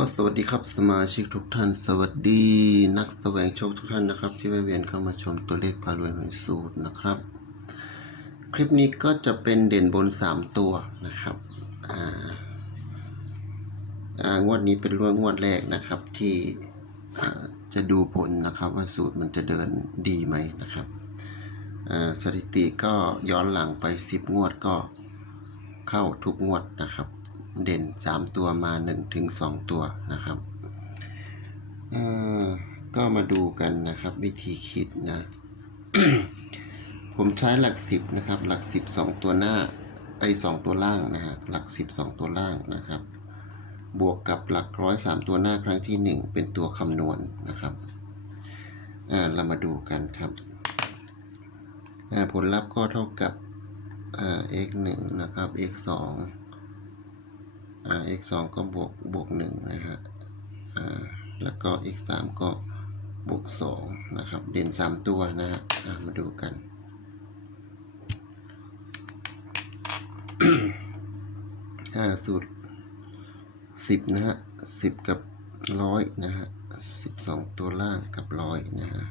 ก็สวัสดีครับสมาชิกทุกท่าน สวัสดีนักแสวงโชคทุกท่านนะครับ ที่แวะเวียนเข้ามาชมตัวเลขพารวยหวยสูตรนะครับ คลิปนี้ก็จะเป็นเด่นบน 3 ตัวนะครับอ่าอ่างวดนี้เป็นร่วงงวดแรกนะครับที่อ่าจะดูผลนะครับว่าสูตรมันจะเดินดีไหมนะครับอ่าสถิติก็ย้อนหลังไป 10 งวดก็เข้าทุกงวดนะครับ เด่น 3 ตัวมา1ถึง2ตัวนะครับก็มาดูกันนะครับวิธีคิดนะ ผมใช้หลัก 10 นะครับ หลัก 10 2 ตัวหน้าไอ้2ตัวล่างนะฮะหลัก 10 2 ตัวล่างนะครับ บวกกับหลักร้อยสามตัวหน้าครั้งที่ 1 เป็นตัวคำนวณนะครับเรามาดูกันครับผลลัพธ์ก็เท่ากับ x 1นะครับ x 2อ่า x 2ก็บวกบวก1นะฮะแล้วก็ x 3ก็บวก2นะครับ เด่น 3 ตัวนะฮะมาดูกันอ่าสูตรสิบนะฮะสิบกับร้อยนะฮะสิบสองตัวล่างกับร้อยนะฮะ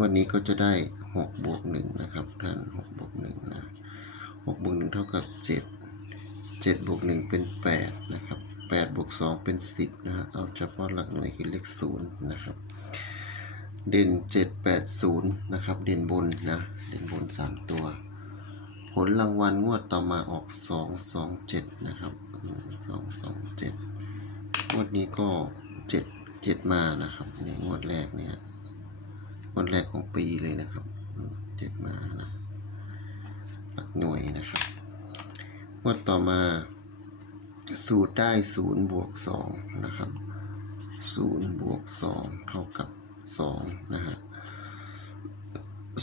วันนี้ก็จะได้หกบวกหนึ่งนะครับท่านหกบวกหนึ่งนะหกบวกหนึ่งเท่ากับเจ็ด เจ็ดบวกหนึ่งเป็นแปดนะครับแปดบวกสองเป็นสิบนะฮะเอาเฉพาะหลักหน่วยคือเลขศูนย์นะครับ เด่นเจ็ดแปดศูนย์นะครับ เด่นบนนะ เด่นบนสามตัว ผลรางวัลงวดต่อมาออกสองสองเจ็ดนะครับสองสองเจ็ดงวดนี้ก็เจ็ดเจ็ดมานะครับในงวดแรกเนี่ยงวดแรกของปีเลยนะครับอืมเจ็ดมานะหลักหน่วยนะครับ วดต่อมาสูตรได้ศูนย์บวกสองนะครับศูนย์บวกสองเท่ากับสองนะฮะ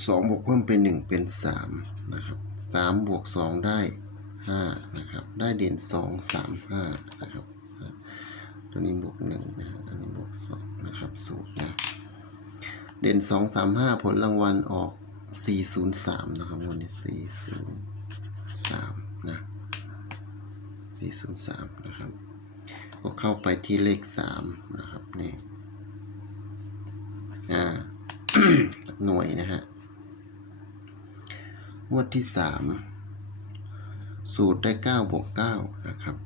สองบวกเพิ่มเป็นหนึ่งเป็นสามนะครับสามบวกสองได้ห้านะครับได้เด่นสองสามห้านะครับตัวนี้บวกหนึ่งนะฮะอันนี้บวกสองนะครับสูตรนะเด่นสองสามห้าผลรางวัลออกสี่ศูนย์สามนะครับวันนี้สี่ศูนย์สามนะ สี่ศูนย์สามนะครับ ก็เข้าไปที่เลขสามนะครับนี่อ่าหน่วยนะฮะงวดที่สามสูตรได้เก้าบวกเก้านะครับ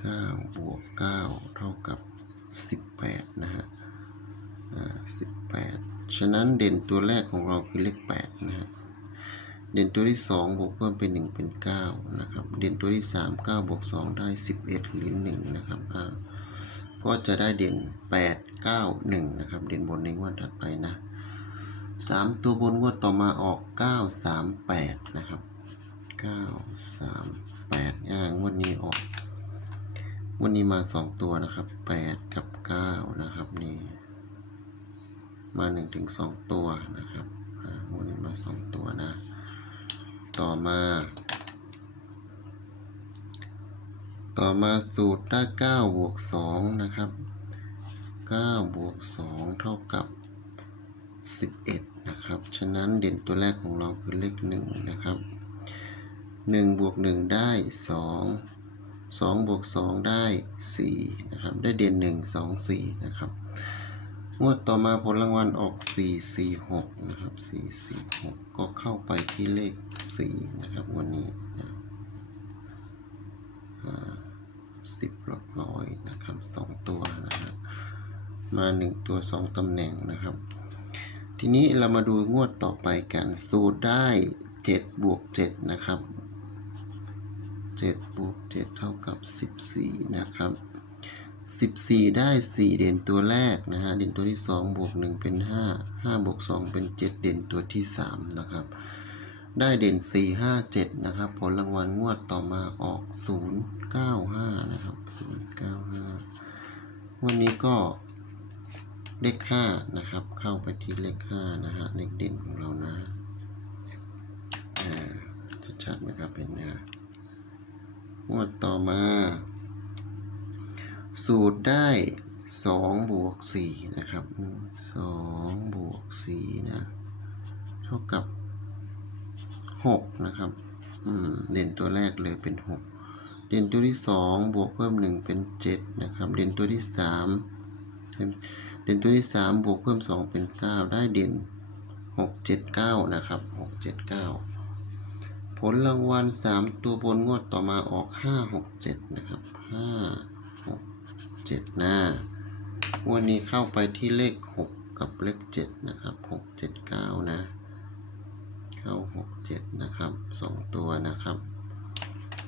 เก้าบวกเก้าเท่ากับสิบแปดนะฮะอ่าสิบแปดฉะนั้นเด่นตัวแรกของเราคือเลขแปดนะฮะ เด่นตัวที่สองบวกเพิ่มเป็นหนึ่งเป็นเก้านะครับ เด่นตัวที่สามเก้าบวกสองได้สิบเอ็ดหรือหนึ่งนะครับอ่าก็จะได้เด่นแปดเก้าหนึ่งนะครับ เด่นบนในงวดถัดไปนะสามตัวบนงวดต่อมาออกเก้าสามแปดนะครับเก้าสามแปดอ่างวดนี้ออกงวันนี้มาสองตัวนะครับแปดกับเก้านะครับนี่มาหนึ่งถึงสองตัวนะครับอ่างวันนี้มาสองตัวนะ ต่อมา ต่อมาสูตรได้เก้าบวกสองนะครับเก้าบวกสองเท่ากับ 11 นะครับ ฉะนั้นเด่นตัวแรกของเราคือเลข1นะครับ1บวก1ได้ 2 2บวก2ได้4นะครับ ได้เด่น 1 2 4 นะครับ งวดต่อมาผลรางวัลออก 4 4 6 นะครับ 4 4 6 ก็เข้าไปที่เลข 4 นะครับ วันนี้นะสิบหลักร้อยนะครับสองตัวนะครับมาหนึ่งตัวสองตำแหน่งนะครับ ทีนี้เรามาดูงวดต่อไปกันสูตรได้7บวก7นะครับ7บวก7เท่ากับ14นะครับ 14 ได้ 4 เด่นตัวแรกนะฮะ เด่นตัวที่ 2 บวก 1 เป็น 5 5 บวก 2 เป็น 7 เด่นตัวที่ 3 นะครับ ได้เด่น 4 5 7 นะครับ ผลรางวัลงวดต่อมาออก 095 นะครับ 095 วันนี้ก็เลขห้านะครับ เข้าไปที่เลขห้านะฮะ เลขเด่นของเรานะชัดๆนะครับเป็นนะงวดต่อมา สูตรได้สองบวกสี่นะครับสองบวกสี่นะ เท่ากับหกนะครับเด่นตัวแรกเลยเป็นหกเด่นตัวที่สองบวกเพิ่มหนึ่งเป็นเจ็ดนะครับ เด่นตัวที่สามเด่นตัวที่สามบวกเพิ่มสองเป็นเก้าได้เด่นหกเจ็ดเก้านะครับหกเจ็ดเก้าผลรางวัลสามตัวบนงวดต่อมาออกห้าหกเจ็ดนะครับห้า เจ็ดหน้าวดนี้เข้าไปที่เลขหกกับเลขเจ็ดนะครับหกเจ็ดเก้านะ เข้าหกเจ็ดนะครับสองตัวนะครับ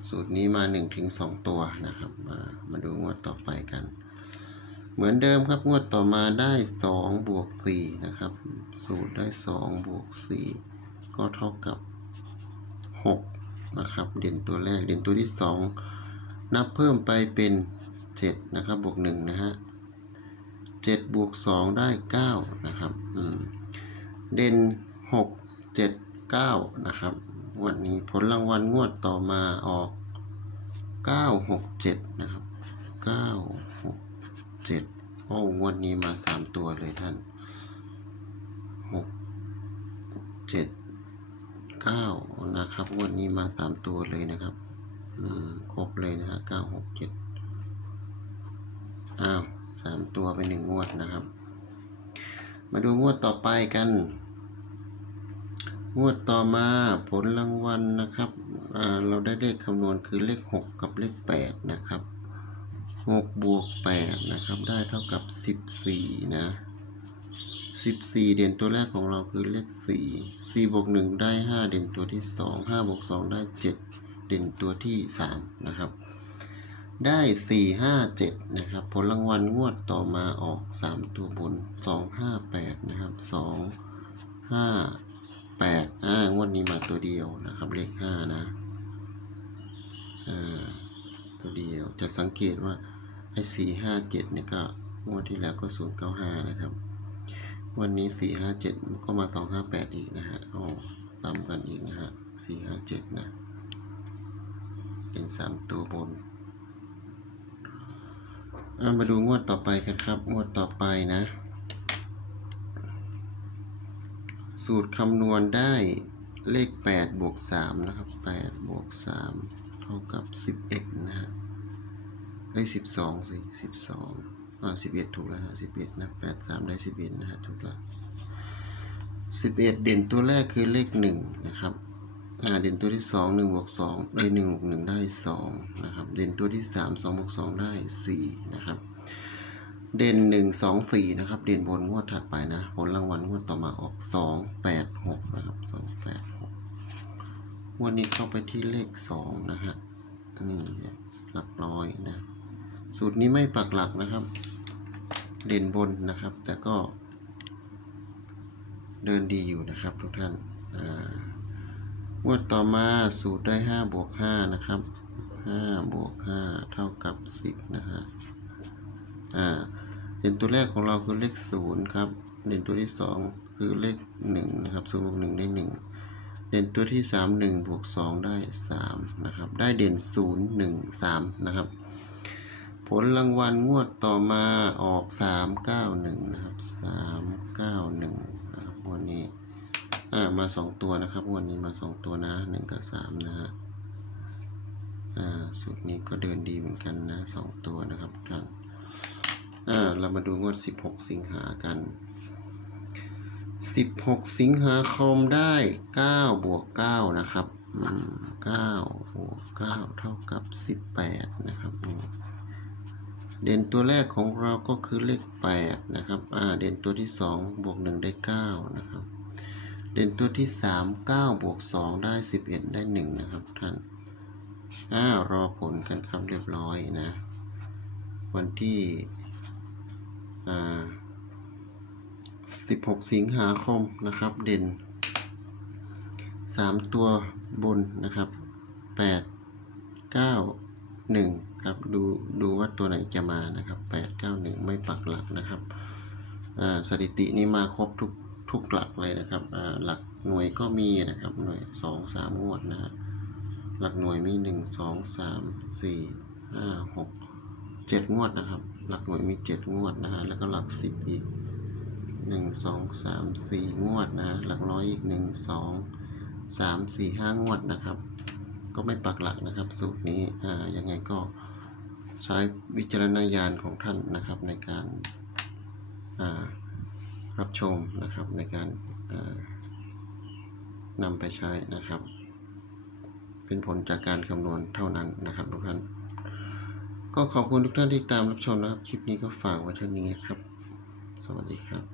สูตรนี้มา1ถึง2ตัวนะครับ มามาดูงวดต่อไปกัน เหมือนเดิมครับงวดต่อมาได้2บวก4นะครับ สูตรได้2บวก4ก็เท่ากับ6นะครับ เด่นตัวแรกเด่นตัวที่2นับเพิ่มไปเป็น 7นะครับบวก1นะฮะ7บวก2ได้9นะครับเด่น 6 7 9นะครับงวดนี้ผลรางวัลงวดต่อมาออก 967นะครับ967โอ้งวดนี้มา 3 ตัวเลยท่าน 6 7 9นะครับงวดนี้มา 3 ตัวเลยนะครับครบเลยนะฮะ967 อ้าว3ตัวไปหนึ่งงวดนะครับ มาดูงวดต่อไปกัน งวดต่อมาผลรางวัลนะครับ เราได้เลขคำนวณคือเลข 6 กับเลข 8 นะครับ 6 บวก 8 นะครับ ได้เท่ากับ 14 นะ 14 เด่นตัวแรกของเราคือเลข 4 4 บวก 1 ได้ 5 เด่นตัวที่ 2 5 บวก 2 ได้ 7 เด่นตัวที่ 3 นะครับ ได้ 4 5 7 นะครับ ผลรางวัลงวดต่อมาออก 3 ตัวบน 2 5 8 นะครับ 2 5แปดอ่างวดนี้มาตัวเดียวนะครับ เลขห้านะอ่าตัวเดียวจะสังเกตว่าไอ้สี่ห้าเจ็ดนี่ยก็งวดที่แล้วก็ศูนย์เก้าห้านะครับ วันนี้สี่ห้าเจ็ดก็มาสองห้าแปดอีกนะฮะอ๋อซ้ำกันอีกนะฮะสี่ห้าเจ็ดนะ เป็นสามตัวบน อ่ามาดูงวดต่อไปกันครับ งวดต่อไปนะ สูตรคำนวณได้เลข 8 บวก 3 นะครับ 8 บวก 3 เท่ากับ 11 นะฮะได้12 สิ 12อ่า11 ถูกแล้วฮะ11 นะ 8 3 ได้ 11 นะฮะ ถูกแล้ว 11 เด่นตัวแรกคือเลข 1 นะครับ อ่า เด่นตัวที่ 2 1บวก2ได้1บวก1ได้ 2 นะครับ เด่นตัวที่ 3 2บวก2ได้4น เด่นหนึ่งสองสี่นะครับ เด่นบนงวดถัดไปนะ ผลรางวัลงวดต่อมาออกสองแปดหกนะครับสองแปดหกวันนี้เข้าไปที่เลขสองนะฮะนี่หลักร้อยนะ สูตรนี้ไม่ปักหลักนะครับ เด่นบนนะครับ แต่ก็ เดินดีอยู่นะครับทุกท่านงวดต่อมาสูตรได้ห้าบวกห้านะครับห้าบวกห้าเท่ากับสิบนะฮะอ่า ด่นตัวแรกของเราคือเลขศูนย์ครับเด่นตัวที่สองคือเลขหนึ่งนะครับศูนย์บวกหนึ่งได้หนึ่งเด่นตัวที่สามหนึ่งบวกสองได้สามนะครับ ได้เด่นศูนย์หนึ่งสามนะครับ ผลรางวัลงวดต่อมาออกสามเก้าหนึ่งนะครับสามเก้าหนึ่งนะครับวันนี้อ่ามาสองตัวนะครับวันนี้มาสองตัวนะหนึ่งกับสามนะฮะอ่าสูตรนี้ก็เดินดีเหมือนกันนะสองตัวนะครับท่าน อ่าเรามาดูงวด 16 สิงหากัน 16 สิงหาคมได้ 9 บวก 9 นะครับ9บวก9เท่ากับ 18 นะครับ เด่นตัวแรกของเราก็คือเลข 8 นะครับ อ่า เด่นตัวที่ 2 บวก 1 ได้ 9 นะครับ เด่นตัวที่ 3 9 บวก 2 ได้ 11 ได้ 1 นะครับท่าน อ่า รอผลกันครับเรียบร้อยนะ วันที่ 16 สิงหาคมนะครับ เด่น 3 ตัวบนนะครับ 8 9 1 ครับ ดูดูว่าตัวไหนจะมานะครับ 8 9 1 ไม่ปักหลักนะครับอ่าสถิตินี้มาครบทุกทุกหลักเลยนะครับอ่าหลักหน่วยก็มีนะครับ หน่วย 2 3 งวดนะฮะหลักหน่วยมี 1 2 3 4 5 6 7 งวดนะครับ หลักหน่วยมี7งวดนะฮะ แล้วก็หลัก10อีก1 2 3 4งวดนะ หลักร้อยอีก1 2 3 4 5งวดนะครับ ก็ไม่ปักหลักนะครับ สูตรนี้ อ่า ยังไงก็ใช้วิจารณญาณของท่านนะครับในการ อ่า รับชมนะครับในการอ่านำไปใช้นะครับ เป็นผลจากการคำนวณเท่านั้นนะครับทุกท่าน ก็ขอบคุณทุกท่านที่ตามรับชมนะครับ คลิปนี้ก็ฝากไว้เท่านี้ครับ สวัสดีครับ